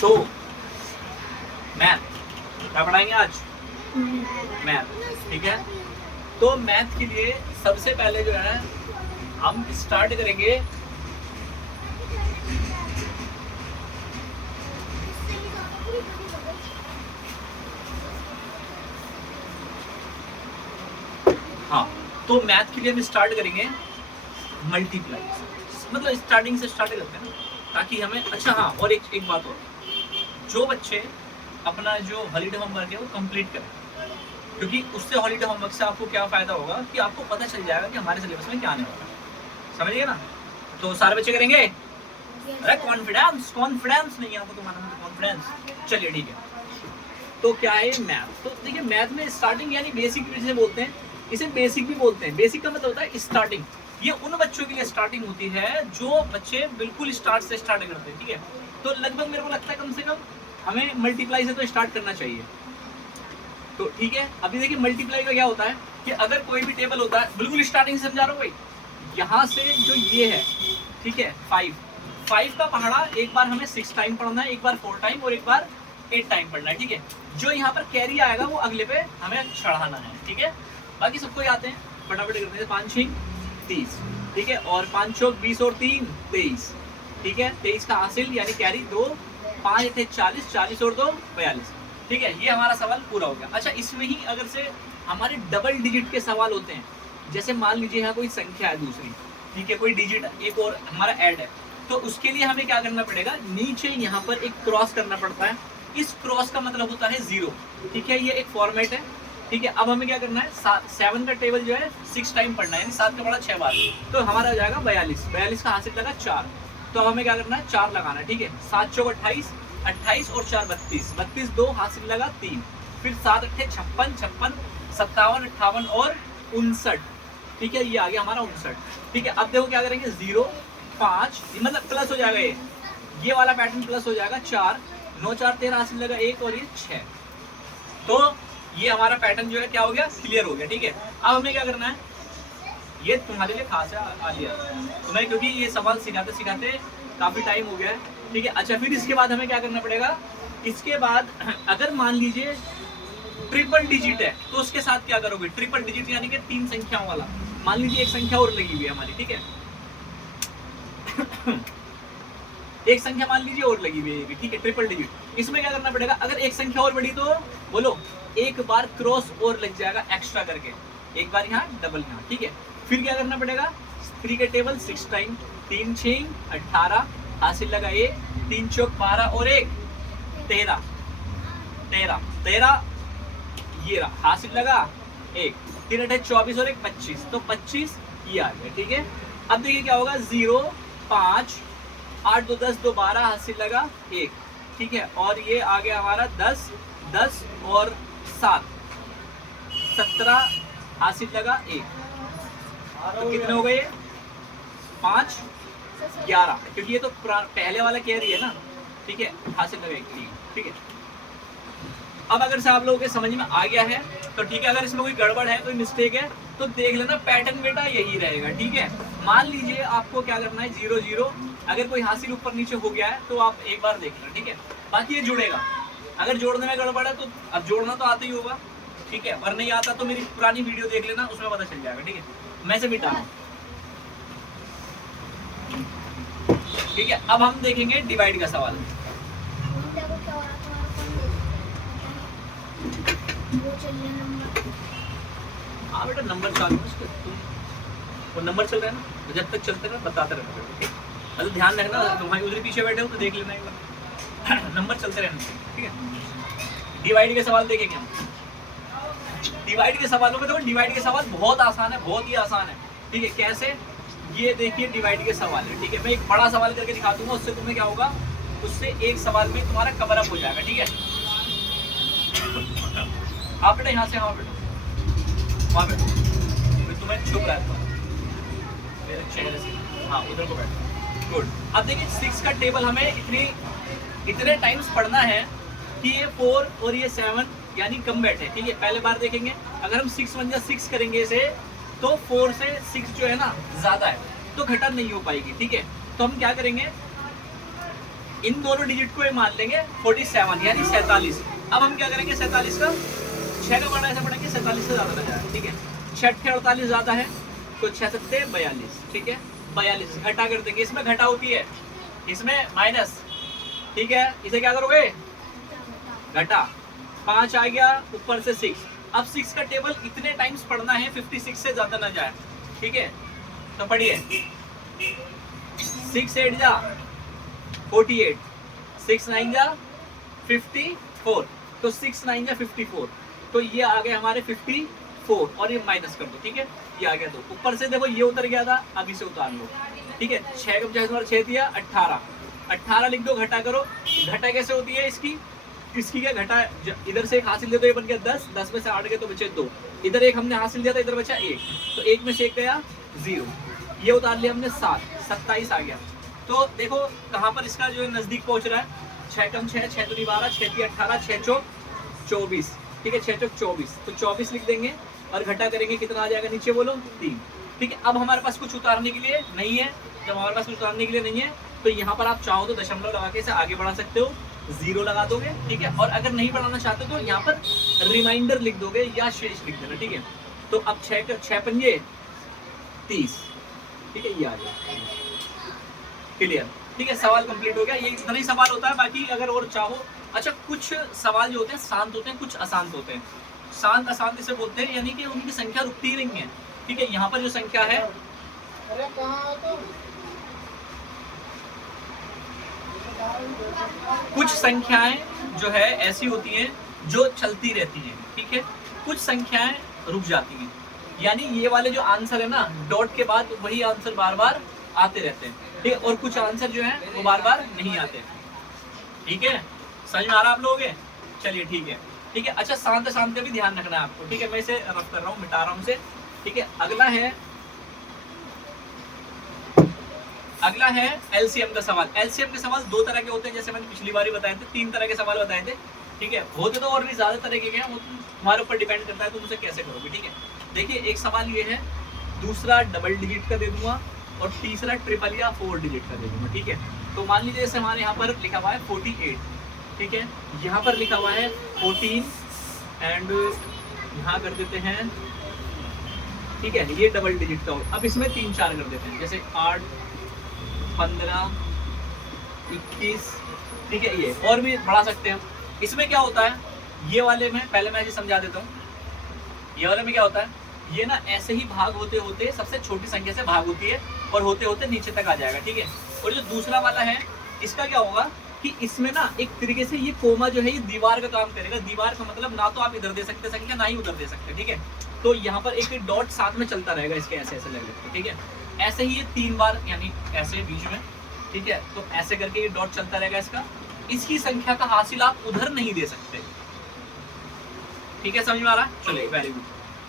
तो मैथ क्या पढ़ाएंगे आज? मैथ, ठीक है। तो मैथ के लिए सबसे पहले जो है हम स्टार्ट करेंगे हाँ, तो मैथ के लिए हम स्टार्ट करेंगे मल्टीप्लाई, मतलब स्टार्टिंग से स्टार्ट करते हैं ताकि हमें अच्छा। हाँ, और एक बात और, जो बच्चे अपना जो हॉलीडे होमवर्क है वो कंप्लीट करें, क्योंकि उससे हॉलीडे होमवर्क से आपको क्या फ़ायदा होगा कि आपको पता चल जाएगा कि हमारे सिलेबस में क्या आने वाला है, समझिए ना। तो सारे बच्चे करेंगे? अरे कॉन्फिडेंस, कॉन्फिडेंस नहीं है आपको, तुम्हारा मतलब कॉन्फिडेंस। चलिए ठीक है। तो क्या है मैथ? तो देखिए मैथ में स्टार्टिंग यानी बेसिक जिसे बोलते हैं, इसे बेसिक भी बोलते हैं। बेसिक का मतलब होता है स्टार्टिंग। ये उन बच्चों के लिए स्टार्टिंग होती है जो बच्चे बिल्कुल स्टार्ट से स्टार्ट करते हैं, ठीक है। तो लगभग मेरे को लगता है कम से कम हमें मल्टीप्लाई से तो स्टार्ट करना चाहिए। तो ठीक है, अभी देखिए मल्टीप्लाई का क्या होता है कि अगर कोई भी टेबल होता है, बिल्कुल स्टार्टिंग से समझा रहा हूँ भाई, यहाँ से जो ये है, ठीक है, 5 का पहाड़ा एक बार हमें 6 टाइम पढ़ना है, एक बार 4 टाइम और एक बार 8 टाइम पढ़ना है, ठीक है। जो यहाँ पर कैरी आएगा वो अगले पे हमें चढ़ाना है, ठीक है। बाकी सबको आते हैं, फटाफट करते हैं। 5 6 30, ठीक है, और 5 चौक 20 और 3 23, ठीक है। 23 का हासिल यानी कैरी 2, 5 थे 40, 40 और 2 42, ठीक है। ये हमारा सवाल पूरा हो गया। अच्छा, इसमें ही अगर से हमारे डबल डिजिट के सवाल होते हैं, जैसे मान लीजिए यहाँ कोई संख्या है दूसरी, ठीक है, कोई डिजिट एक और हमारा ऐड है, तो उसके लिए हमें क्या करना पड़ेगा, नीचे यहाँ पर एक क्रॉस करना पड़ता है। इस क्रॉस का मतलब होता है 0, ठीक है। ये एक फॉर्मेट है, ठीक है। अब हमें क्या करना है, 7 का टेबल जो है 6 टाइम पढ़ना है, यानी 7 का पढ़ा 6 बार, तो हमारा हो जाएगा 42। 42 का हासिल लगा 4, तो अब हमें क्या करना है, 4 लगाना है, ठीक है। 7 चौक 28, 28 और 4 32, 32 2 हासिल लगा 3, फिर 7 अट्ठे 56, 56 57 58 और 59, ठीक है। ये आ गया हमारा 59, ठीक है। अब देखो क्या करेंगे, 0 5, मतलब प्लस हो जाएगा, ये वाला पैटर्न प्लस हो जाएगा, 4 9 4 13 हासिल लगा 1 और ये 6, तो ये हमारा पैटर्न जो है क्या हो गया, क्लियर हो गया, ठीक है। अब हमें क्या करना है, ये तुम्हारे लिए खास है आ लिया तुम्हें, क्योंकि ये सवाल सिखाते सिखाते काफी टाइम हो गया है, ठीक है। अच्छा, फिर इसके बाद हमें क्या करना पड़ेगा, इसके बाद अगर मान लीजिए ट्रिपल डिजिट है तो उसके साथ क्या करोगे, ट्रिपल डिजिट यानी कि 3 संख्याओं वाला। मान लीजिए एक संख्या और लगी हुई है हमारी, ठीक है। एक संख्या मान लीजिए और लगी हुई है, ठीक है, ट्रिपल डिजिट। इसमें क्या करना पड़ेगा, अगर एक संख्या और बढ़ी तो बोलो एक बार क्रॉस और लग जाएगा एक्स्ट्रा करके, एक बार यहाँ डबल यहाँ, ठीक है। फिर क्या करना पड़ेगा, 3 के टेबल 6 टाइम, 3 6 18 हासिल लगा 1, 3 चौक 12 और 1 13 13 13, ये रहा हासिल लगा 1, 3 अठे 24 और 1 25, तो 25 ये आ गया, ठीक है। अब देखिए क्या होगा, 0 5 8 2 10 2 12 हासिल लगा 1, ठीक है। और ये आ गया हमारा 10 10 और 7 17 हासिल लगा 1, तो कितने हो गए, 5 11, क्योंकि ये तो पहले वाला कैरी है ना, ठीक है, हासिल लगा 1, ठीक है। अब अगर से आप लोगों के समझ में आ गया है तो ठीक है, अगर इसमें कोई गड़बड़ है, कोई मिस्टेक है तो देख लेना, पैटर्न बेटा यही रहेगा, ठीक है। मान लीजिए आपको क्या करना है, 0 0, अगर कोई हासिल ऊपर नीचे हो गया है तो आप एक बार देख लेना, ठीक है। बाकी ये जुड़ेगा, अगर जोड़ने में गड़बड़ है तो अब जोड़ना तो आता ही होगा, ठीक है, और नहीं आता तो मेरी पुरानी वीडियो देख लेना, उसमें पता चल जाएगा, ठीक है। मैं से मिटा रहा हूँ, ठीक है। अब हम देखेंगे डिवाइड का सवाल। हाँ बेटा, नंबर चालू है, वो नंबर चल रहा है ना, तो जब तक चलते रहे बताते रहना, ठीक है। मतलब ध्यान रखना, तुम्हारी उधर पीछे बैठे हो तो देख लेना एक बार, नंबर चलते रहना, ठीक है। डिवाइड के सवाल देखेंगे हम। डिवाइड के सवालों में देखो, डिवाइड के सवाल बहुत आसान है, बहुत ही आसान है, ठीक है। कैसे, ये देखिए डिवाइड के सवाल है, ठीक है। मैं एक बड़ा सवाल करके दिखा दूंगा, उससे तुम्हें क्या होगा, उससे एक सवाल में तुम्हारा कवर अप हो जाएगा, ठीक है। आप बेटा यहाँ से, हाँ बेटा वहाँ बैठो, तुम्हें छुप रहा है मेरे चेहरे से, हाँ उधर को बैठो, गुड। अब देखिए 6 का टेबल हमें इतने टाइम्स पढ़ना है कि ये 4 और ये 7 यानी कम बैठे, ठीक है। पहले बार देखेंगे, अगर हम 6 1 6 करेंगे इसे, तो 4 से 6 जो है ना ज़्यादा है, तो घटा नहीं हो पाएगी, ठीक है। तो हम क्या करेंगे, इन दोनों डिजिट को मान लेंगे 47 यानी 47। अब हम क्या करेंगे 47 का 6 का बड़ा ऐसा पढ़ेंगे 47 से ज्यादा ना जाए, ठीक है। 6 48 ज्यादा है तो 6 7 42, ठीक है। 42 घटा कर देंगे, इसमें घटा होती है, इसमें माइनस, ठीक है। इसे क्या करोगे घटा, 5 आ गया ऊपर से 6। अब 6 का टेबल इतने टाइम्स पढ़ना है 56 से ज्यादा ना जाए, ठीक है। तो पढ़िए 6 8 जा 48, 6 9 जा 54, तो 6 9 जा 54, तो ये आ गए हमारे 54 और ये माइनस कर दो, ठीक है। ये आ गया, तो ऊपर से देखो ये उतर गया था, अब इसे उतार लो, ठीक है। 6 का बजाय तुम्हारा 6 दिया 18, 18 लिख दो, घटा करो। घटा कैसे होती है इसकी क्या घटा, इधर से एक हासिल दे दो, ये बन गया 10, 10 में से 8 गए तो बचे 2, इधर एक हमने हासिल दिया था, इधर बचा 1, तो 1 में से 1 गया 0, ये उतार लिया हमने 7, 27 आ गया। तो देखो कहाँ पर इसका जो है नजदीक पहुंच रहा है, 6 कम 6, 6 दूनी 12, 6 3 18, 6 चौक 24, ठीक है। 6 चौक 24, तो 24 लिख देंगे और घटा करेंगे कितना आ जाएगा नीचे बोलो 3, ठीक है। अब हमारे पास कुछ उतारने के लिए नहीं है, जब हमारे पास कुछ उतारने के लिए नहीं है तो यहाँ पर आप चाहो तो दशमलव लगा के इसे आगे बढ़ा सकते हो, 0 लगा दोगे, ठीक है। और अगर नहीं बढ़ाना चाहते तो यहाँ पर रिमाइंडर लिख दोगे या शेष लिख देना, ठीक है। तो अब 6 पंजे 30, ठीक है, ये आ गया क्लियर, ठीक है। सवाल कंप्लीट हो गया, ये इतना ही सवाल होता है। बाकी अगर और चाहो, अच्छा कुछ सवाल जो होते हैं शांत होते हैं, कुछ अशांत होते हैं। शांत अशांत इसे बोलते हैं, यानी कि उनकी संख्या रुकती ही नहीं है, ठीक है। यहाँ पर जो संख्या है, कुछ संख्याएं जो है ऐसी होती हैं जो चलती रहती हैं, ठीक है। कुछ संख्याएं रुक जाती हैं, यानी ये वाले जो आंसर है ना, डॉट के बाद वही आंसर बार बार आते रहते हैं, ठीक है। और कुछ आंसर जो है वो बार बार नहीं आते, ठीक है। समझ में आ रहा आप लोगों के? चलिए ठीक है, ठीक है। अच्छा शांत शांत का भी ध्यान रखना है आपको, ठीक है। मैं इसे रफ कर रहा हूँ, मिटा रहा हूँ इसे, ठीक है। अगला है एलसीएम का सवाल। एलसीएम के सवाल 2 तरह के होते हैं, जैसे मैंने पिछली बार ही बताए थे, 3 तरह के सवाल बताए थे, ठीक है। होते तो और भी ज्यादा तरह के हैं, वो तुम्हारे ऊपर डिपेंड करता है तुम उसे कैसे करोगे, ठीक है। देखिए एक सवाल ये है, दूसरा डबल डिजिट का दे दूंगा और तीसरा ट्रिपल या 4 डिजिट का दे दूंगा, ठीक है। तो मान लीजिए जैसे हमारे यहाँ पर लिखा हुआ है 48, ठीक है। यहाँ पर लिखा हुआ है 14 एंड यहाँ कर देते हैं, ठीक है, ये डबल डिजिट का हो। अब इसमें 3 4 कर देते हैं, जैसे 8 15 21, ठीक है। ये और भी बढ़ा सकते हैं हम। इसमें क्या होता है, ये वाले में पहले मैं समझा देता हूँ। ये वाले में क्या होता है, ये ना ऐसे ही भाग होते होते सबसे छोटी संख्या से भाग होती है और होते होते नीचे तक आ जाएगा, ठीक है। और जो दूसरा वाला है, इसका क्या होगा कि इसमें ना एक तरीके से ये कोमा जो है ये दीवार का काम करेगा। दीवार का मतलब ना तो आप इधर दे सकते संख्या, ना ही उधर दे सकते, ठीक है। तो यहाँ पर एक डॉट साथ में चलता रहेगा, इसके ऐसे ऐसे लगे, ठीक है। ऐसे ही ये 3 बार, यानी ऐसे बीच में, ठीक है। तो ऐसे करके ये डॉट चलता रहेगा इसका। इसकी संख्या का हासिल आप उधर नहीं दे सकते, ठीक है। समझ में आ रहा है? चलिए वेरी गुड।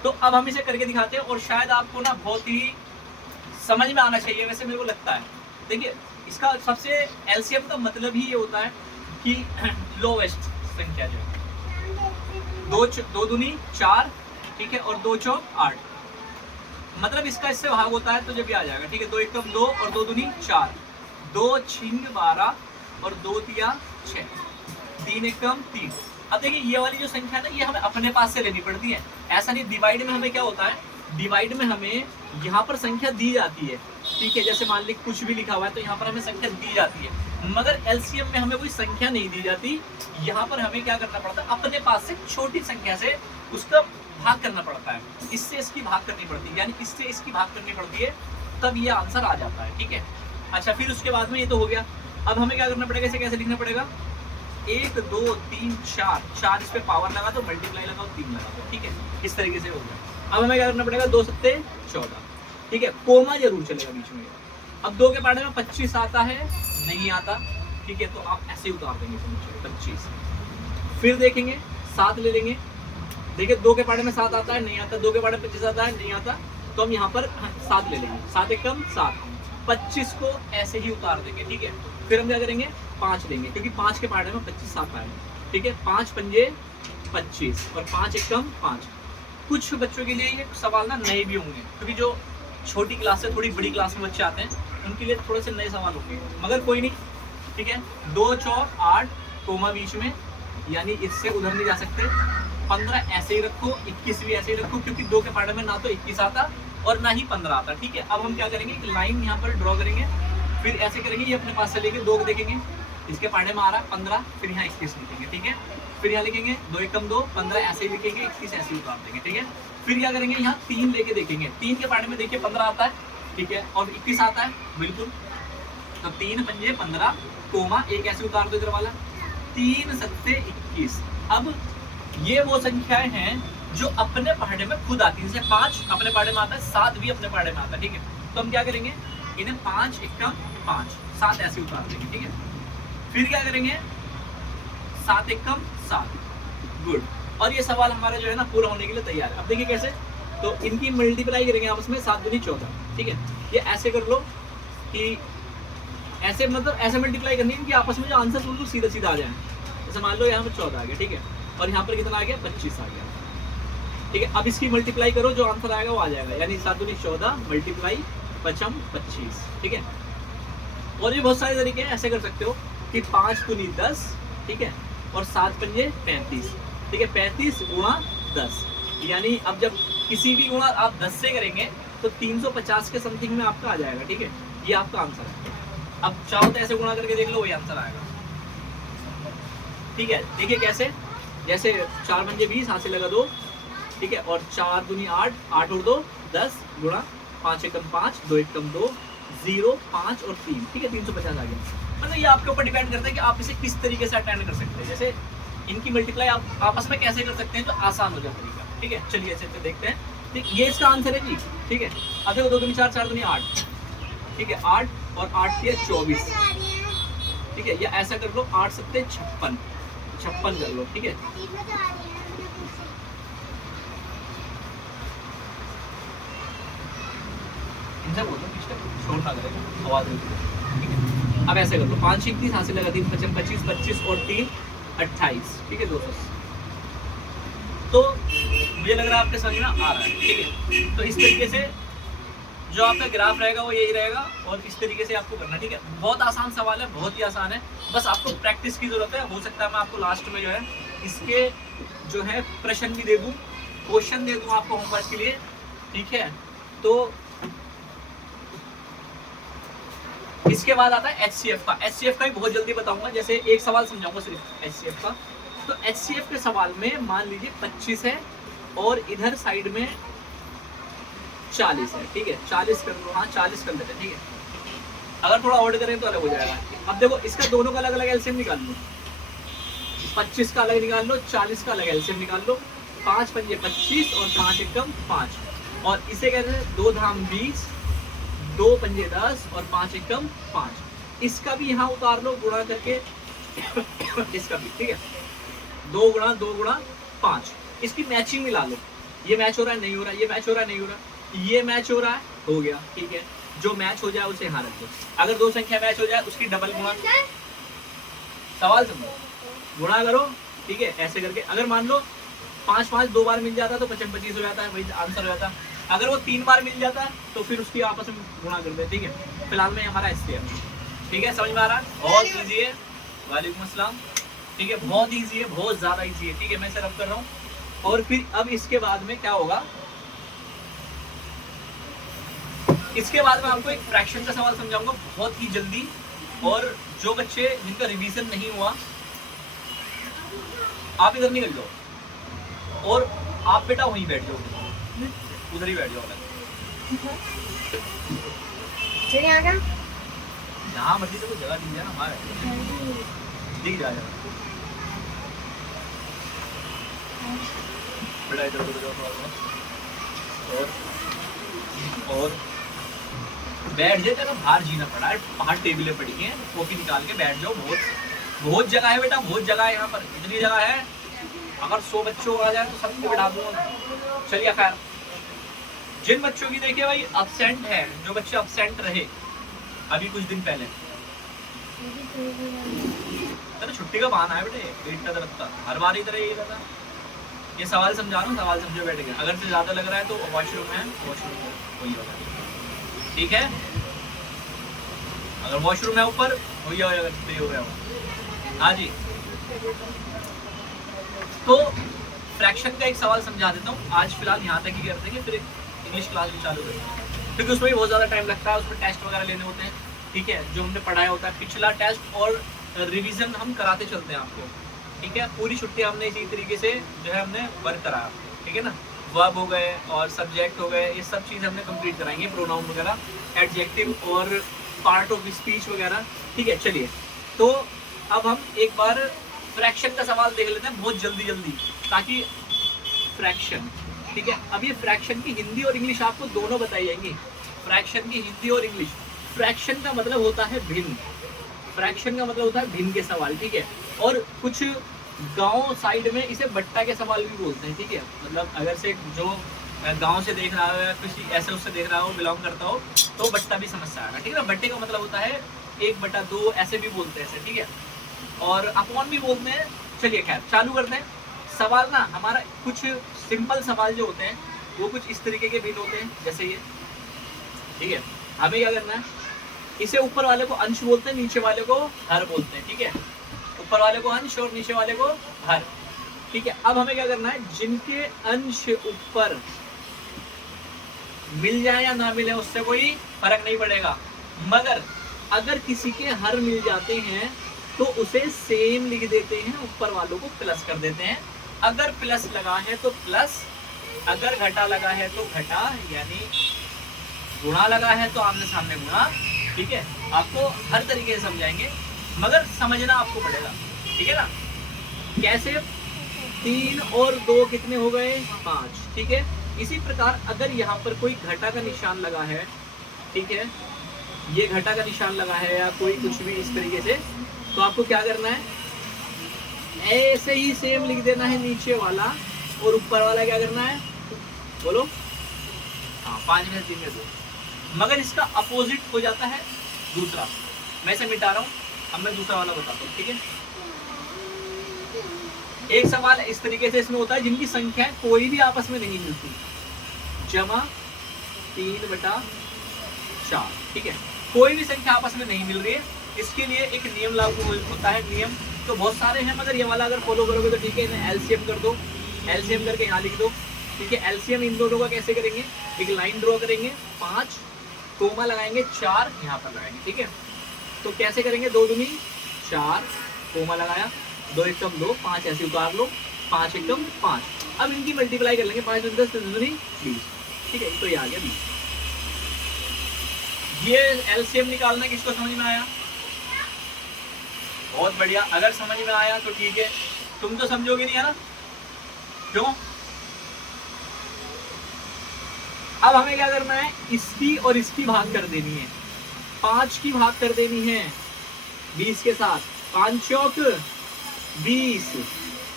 तो अब हम इसे करके दिखाते हैं और शायद आपको ना बहुत ही समझ में आना चाहिए, वैसे मेरे को लगता है। देखिए इसका सबसे एलसीएम का मतलब ही ये होता है कि लोवेस्ट संख्या जो है 2 दूनी 4, ठीक है, और 2 चौक 8, मतलब इसका इससे भाग होता है तो जब ये आ जाएगा, ठीक है। 2 एकम 2 और 2 दूनी 4, 2 छिंग 12 और 2 तिया 6, 3 एकम 3। अब देखिए ये वाली जो संख्या ना, ये हमें अपने पास से लेनी पड़ती है, ऐसा नहीं। डिवाइड में हमें क्या होता है, डिवाइड में हमें यहाँ पर संख्या दी जाती है, ठीक है। जैसे मान ली कुछ भी लिखा हुआ है तो यहाँ पर हमें संख्या दी जाती है, मगर एलसीएम में हमें कोई संख्या नहीं दी जाती। यहाँ पर हमें क्या करना पड़ता है, अपने पास से छोटी संख्या से उसका भाग करना पड़ता है, इससे इसकी भाग करनी पड़ती है, यानी इससे इसकी भाग करनी पड़ती है, तब ये आंसर आ जाता है, ठीक है। अच्छा फिर उसके बाद में ये तो हो गया। अब हमें क्या करना पड़ेगा, इसे कैसे लिखना पड़ेगा, 1 2 3 4 इस पे पावर लगा दो, मल्टीप्लाई लगाओ, 3 लगा दो, ठीक है। इस तरीके से हो गया। अब हमें क्या करना पड़ेगा, 2 7 14, ठीक है। कोमा जरूर चलेगा बीच में। अब 2 के पार्ट में 25 आता है, नहीं आता, ठीक है। तो आप ऐसे उतार देंगे 25। फिर देखेंगे 7 ले लेंगे, देखिए 2 के पार्ट में 7 आता है, नहीं आता। 2 के पार्ट में 25 आता है, नहीं आता। तो हम यहाँ पर 7 ले लेंगे, 7 एकम 7, 25 को ऐसे ही उतार देंगे, ठीक है। फिर हम क्या करेंगे, 5 लेंगे, क्योंकि 5 के पार्ट में 25 आता है, ठीक है। 5 पंजे 25 और 5 एकम 5। कुछ बच्चों के लिए ये सवाल ना नए भी होंगे, क्योंकि जो छोटी क्लास से थोड़ी बड़ी क्लास में बच्चे आते हैं उनके लिए थोड़े से नए सवाल होंगे, मगर कोई नहीं, ठीक है, 2 चौक 8 कोमा बीच में, यानी इससे उधर नहीं जा सकते। 15 ऐसे ही रखो, 21 भी ऐसे ही रखो, क्योंकि 2 के पार्ट में ना तो 21 आता और ना ही 15 आता। ठीक है, अब हम क्या करेंगे, एक लाइन यहाँ पर ड्रॉ करेंगे, फिर ऐसे करेंगे, ये अपने पास से लेके 2 को देखेंगे, इसके पार्ट में आ रहा है 15, फिर यहाँ 21 लिखेंगे। ठीक है, फिर यहाँ लिखेंगे 2 एकम 2, 15 ऐसे ही लिखेंगे, 21 ऐसे ही उतार देंगे। ठीक है, फिर क्या करेंगे, यहाँ 3 लेके देखेंगे, 3 के पार्ट में देखिए 15 आता है, ठीक है, और 21 आता है, बिल्कुल, तो 3 पंजे 15 कोमा 1 ऐसे उतार दो इधर वाला, 3 सत्ते 21। अब ये वो संख्याएं हैं जो अपने पहाड़े में खुद आती है, जैसे 5 अपने पहाड़े में आता है, 7 भी अपने पहाड़े में आता है। ठीक है, तो हम क्या करेंगे, इन्हें 5 एकम 5 7 ऐसे उतार देंगे। ठीक है, फिर क्या करेंगे, 7 एकम 7, गुड। और ये सवाल हमारा जो है ना पूरा होने के लिए तैयार है। अब देखिए कैसे, तो इनकी मल्टीप्लाई करेंगे आपस में, 7 दूनी 14। ठीक है, ये ऐसे कर लो कि ऐसे, मतलब ऐसे मल्टीप्लाई करनी है इनकी आपस में, जो आंसर बिल्कुल सीधा सीधा आ जाए। जैसे मान लो यहाँ पर 14 आ गया, ठीक है, और यहाँ पर कितना आ गया, 25 आ गया। ठीक है, अब इसकी मल्टीप्लाई करो, जो आंसर आएगा वो आ जाएगा, यानी 7 दूनी 14 मल्टीप्लाई 5 25। ठीक है, और भी बहुत सारे तरीके हैं, ऐसे कर सकते हो कि 5 दूनी 10, ठीक है, और 7 पंजे 35। ठीक है, 35 गुणा 10, यानी अब जब किसी भी गुणा आप 10 से करेंगे तो 350 के समथिंग में आपका आ जाएगा। ठीक है, ये आपका आंसर है। अब चाहो तो ऐसे गुणा करके देख लो, वही आंसर आएगा। ठीक है, देखिए कैसे, जैसे 4 पंजे 20, हाथ से लगा 2, ठीक है, और 4 दूनी 8, 8 और 2 10 गुणा 5 एकम 5, 2 एकम 2, 0 5 और 3। ठीक है, 350 आ गया। मतलब ये आपके ऊपर डिपेंड करता है कि आप इसे किस तरीके से अटेंड कर सकते हैं। जैसे इनकी मल्टीप्लाई आप आपस में कैसे कर सकते हैं, जो आसान हो जाए तरीका। ठीक है, चलिए ऐसे देखते हैं। ठीक, ये इसका आंसर है जी। ठीक है, अब देखो 2 दूनी 4, 4 दूनी 8, ठीक है, 8 और 8 के 24। ठीक है, या ऐसा कर लो, 8 सत्ते 56, 56 कर लो। ठीक है, इनसे बोलो शोर ना करेगा, आवाज नहीं। ठीक है, अब ऐसे कर लो, 5 30 हाथ से लगा 3 25 25 25 और 3 28। ठीक है, 200। तो मुझे लग रहा है आपके समझ में आ रहा है। ठीक है, तो इस तरीके से जो आपका ग्राफ रहेगा वो यही रहेगा, और इस तरीके से आपको करना। ठीक है, बहुत आसान सवाल है, बहुत ही आसान है, बस आपको प्रैक्टिस की जरूरत है। हो सकता है मैं आपको लास्ट में जो है इसके जो है प्रश्न भी दे दूं, क्वेश्चन दे दूं आपको होमवर्क के लिए। ठीक है, तो इसके बाद आता है HCF का। HCF का भी बहुत जल्दी बताऊंगा, जैसे एक सवाल समझाऊंगा सिर्फ HCF का। तो HCF के सवाल में मान लीजिए 25 है और इधर साइड में 40 है। ठीक है, 40 कर लो, हाँ 40 कर लेते हैं। ठीक है, अगर थोड़ा ऑर्डर करें तो अलग हो जाएगा। अब देखो इसका दोनों का अलग अलग एलसीएम निकाल लो, 25 का अलग निकाल लो, 40 का अलग एलसीएम निकाल लो। 5 पंजे 25 और 5 एकम 5, और इसे कहते हैं 2 धाम 20, 2 पंजे 10 और 5 एकम 5। इसका भी यहाँ उतार लो गुणा करके इसका भी। ठीक है, 2 गुणा 5, इसकी मैचिंग मिला लो। ये मैच हो रहा है, नहीं हो रहा, ये मैच हो रहा है, नहीं हो रहा, ये मैच हो रहा है, हो गया। ठीक है, जो मैच हो जाए उसे यहाँ रख दो। अगर 2 संख्या मैच हो जाए उसकी डबल गुणा, सवाल समझो, गुणा करो। ठीक है, ऐसे करके अगर मान लो 5 5 2 बार मिल जाता तो 25 25 हो जाता है, वही आंसर हो जाता। अगर वो 3 बार मिल जाता तो फिर उसकी आपस में गुणा कर दे। ठीक है, फिलहाल में हमारा HCF। ठीक है, समझ में आ रहा है, बहुत ईजी है। वालेकुम अस्सलाम। ठीक है, बहुत ईजी है, बहुत ज़्यादा ईजी है। ठीक है, मैं इसे रब कर रहा हूँ। और फिर अब इसके बाद में क्या होगा, इसके बाद में आपको एक फ्रैक्शन का सवाल समझाऊंगा बहुत ही जल्दी। और जो बच्चे जिनका रिवीजन नहीं हुआ, आप इधर निकल जाओ और आप बेटा वहीं बैठ जाओ, उधर ही बैठ जाओ। जहाँ मर्जी तो जगह दिख जाए ना, हमारे दिख जाए बेटा, इधर उधर जाओ और बैठ जाए। तेरा बाहर जीना पड़ा है, बाहर टेबलें पड़ी हैं, कॉपी निकाल के बैठ जाओ। बहुत जगह है बेटा, बहुत जगह है यहाँ पर, इतनी जगह है। अगर 100 बच्चों आ जाए तो सबको बैठा दूंगा। चलिए खैर, जिन बच्चों की देखिए भाई अब्सेंट है, जो बच्चे अब्सेंट रहे अभी कुछ दिन पहले, तेरा छुट्टी का बहाना है बेटे, पेट का दर्द का, हर बार इधर यही रहता। ये सवाल समझा रहा हूँ, सवाल समझो बैठ गए। अगर से ज़्यादा लग रहा है तो वॉशरूम है, वॉशरूम वही होगा। ठीक है, अगर वॉशरूम है ऊपर हो गया होगा। हाँ जी, तो फ्रैक्शन का एक सवाल समझा देता हूँ आज फिलहाल, यहाँ तक ही कर देंगे, फिर इंग्लिश क्लास भी चालू करेंगे क्योंकि उसमें भी बहुत ज़्यादा टाइम लगता है, उसमें टेस्ट वगैरह लेने होते हैं, ठीक है, जो हमने पढ़ाया होता है पिछला टेस्ट और रिवीजन हम कराते चलते हैं आपको, ठीक है। पूरी छुट्टी हमने इसी तरीके से जो है हमने वर्क कराया, ठीक है ना। वर्ब हो गए और सब्जेक्ट हो गए, ये सब चीज़ हमने कंप्लीट कराएंगे, प्रोनाउन वगैरह, एडजेक्टिव और पार्ट ऑफ स्पीच वगैरह, ठीक है। चलिए, तो अब हम एक बार फ्रैक्शन का सवाल देख लेते हैं बहुत जल्दी जल्दी, ताकि फ्रैक्शन, ठीक है। अब ये फ्रैक्शन की हिंदी और इंग्लिश आपको दोनों बताई जाएंगी, फ्रैक्शन की हिंदी और इंग्लिश। फ्रैक्शन का मतलब होता है भिन्न, फ्रैक्शन का मतलब होता है भिन्न के सवाल, ठीक है। और कुछ गांव साइड में इसे बट्टा के सवाल भी बोलते हैं, ठीक है। मतलब अगर से जो गांव से देख रहा है, किसी ऐसे उससे देख रहा हो, बिलोंग करता हो, तो बट्टा भी समझ आएगा, ठीक है ना। बट्टे का मतलब होता है 1/2, ऐसे भी बोलते हैं ऐसे, ठीक है। और अपॉन भी बोलते हैं। चलिए खैर चालू करते हैं सवाल ना। हमारा कुछ सिंपल सवाल जो होते हैं वो कुछ इस तरीके के भिन्न होते हैं, जैसे ये, ठीक है। हमें क्या करना है, इसे ऊपर वाले को अंश बोलते हैं, नीचे वाले को हर बोलते हैं, ठीक है। ऊपर वाले को अंश और नीचे वाले को हर, ठीक है। अब हमें क्या करना है, जिनके अंश ऊपर मिल जाए या ना मिले उससे कोई फर्क नहीं पड़ेगा, मगर अगर किसी के हर मिल जाते हैं तो उसे सेम लिख देते हैं, ऊपर वालों को प्लस कर देते हैं। अगर प्लस लगा है तो प्लस, अगर घटा लगा है तो घटा, यानी गुणा लगा है तो आमने सामने गुणा, ठीक है। आपको हर तरीके से समझाएंगे, मगर समझना आपको पड़ेगा, ठीक है ना। कैसे, 3 और 2 कितने हो गए, 5, ठीक है। इसी प्रकार अगर यहाँ पर कोई घटा का निशान लगा है, ठीक है, ये घटा का निशान लगा है या कोई कुछ भी इस तरीके से, तो आपको क्या करना है, ऐसे ही सेम लिख देना है नीचे वाला, और ऊपर वाला क्या करना है, बोलो। हाँ, 5 में 3 में 2, मगर इसका अपोजिट हो जाता है दूसरा। मैं इसे मिटा रहा हूँ, अब मैं दूसरा वाला बताता हूँ, ठीक है। एक सवाल इस तरीके से इसमें होता है, जिनकी संख्याएं कोई भी आपस में नहीं मिलती, जमा 3/4, ठीक है। कोई भी संख्या आपस में नहीं मिल रही है, इसके लिए एक नियम लागू होता है। नियम तो बहुत सारे हैं, मगर ये वाला अगर फॉलो करोगे तो ठीक है। इन्हें एलसीएम कर दो, एलसीएम करके यहाँ लिख दो, ठीक है। एलसीएम इन दोनों का कैसे करेंगे, एक लाइन ड्रॉ करेंगे, 5 कोमा लगाएंगे, 4 यहाँ पर लगाएंगे, ठीक है। तो कैसे करेंगे, 2 दूनी 4, कोमा लगाया, 2 एकम 2, 5 ऐसे उतार लो, 5 एकम 5। अब इनकी मल्टीप्लाई कर लेंगे, 5 दूनी 10, 10 दूनी 20, ठीक है। तो ये आ गया 20। ये एलसीएम निकालना किसको समझ में आया, बहुत बढ़िया। अगर समझ में आया तो ठीक है, तुम तो समझोगे नहीं है ना, क्यों। अब हमें क्या करना है, इसकी और इसकी भाग कर देनी है, 5 की भाग कर देनी है 20 के साथ, 5 चौक 20,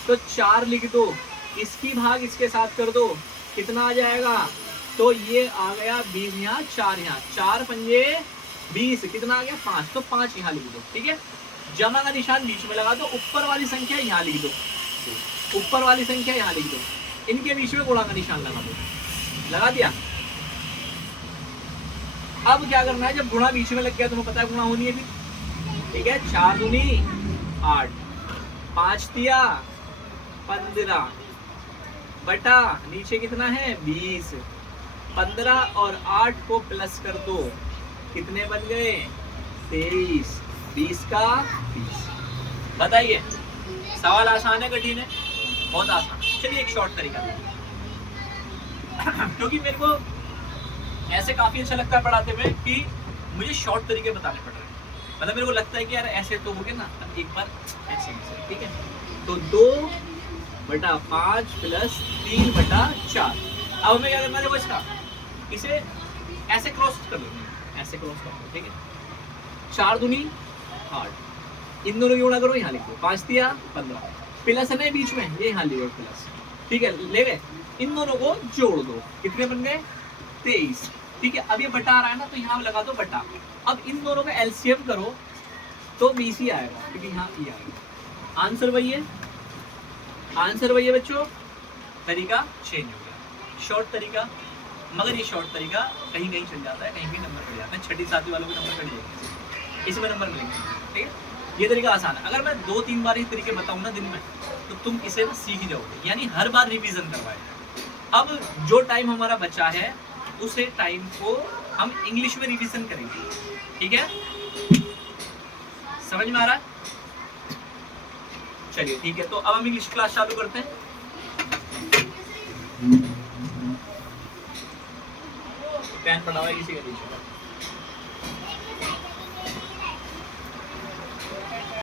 तो 4 लिख दो, इसकी भाग इसके साथ कर दो, कितना आ जाएगा, तो ये आ गया 20 यहाँ, 4 यहाँ, 4 पंजे 20, कितना आ गया 5, तो 5 यहाँ लिख दो, ठीक है। जमा का निशान बीच में लगा दो, ऊपर वाली संख्या यहाँ लिख दो, ऊपर वाली संख्या यहाँ लिख दो, इनके बीच में गुणा का निशान लगा दो, लगा दिया। अब क्या करना है, जब गुणा बीच में लग गया तुम्हें पता है गुणा होनी है फिर, ठीक है। 4 दूनी 8, 5 तिया 15 बटा नीचे कितना है 20, 15 और 8 को प्लस कर दो, कितने बन गए 23, 20 का 20। बताइए सवाल आसान है कठिन है, बहुत आसान। चलिए एक शॉर्ट तरीका क्योंकि मेरे को ऐसे काफी अच्छा लगता है पढ़ाते हुए कि मुझे शॉर्ट तरीके बताने पड़ रहे हैं। मतलब मेरे को लगता है कि यार ऐसे तो हो गया ना, अब एक बार ऐसे, ठीक है। तो 2/5 प्लस 3/4। अब हमें क्या करना है, देखो इसका इसे ऐसे क्रॉस कर लो, ऐसे क्रॉस कर लो, ठीक है। 4 दूनी 8, इन दोनों की गुणा करो, यहाँ लिख दो, 5 तिया 15, प्लस है ना बीच में, ये यहाँ ले प्लस, ठीक है, ले गए। इन दोनों को जोड़ दो, कितने बन गए 23, ठीक है। अब ये बटा आ रहा है ना, तो यहाँ लगा दो बटा। अब इन दोनों का एलसीएम करो तो 20 ही आएगा, क्योंकि यहाँ ये आएगा। आंसर वही है, आंसर वही है बच्चों, तरीका चेंज हो गया, शॉर्ट तरीका। मगर ये शॉर्ट तरीका कहीं कहीं चल जाता है, कहीं भी नंबर कट जाता है, 6ठी 7वीं वालों के नंबर कट जाएंगे, इसमें नंबर मिलेंगे, ठीक है। ये तरीका आसान है। अगर मैं 2-3 बार ये तरीके बताऊँ ना दिन में, तो तुम इसे ना सीख ही जाओगे, यानी हर बार रिवीजन करवाए। अब जो टाइम हमारा बचा है उसे टाइम को हम इंग्लिश में रिवीजन करेंगे, ठीक है। समझ में आ रहा है? चलिए ठीक है, तो अब हम इंग्लिश क्लास चालू करते हैं। पेन पड़ा हुआ है किसी का?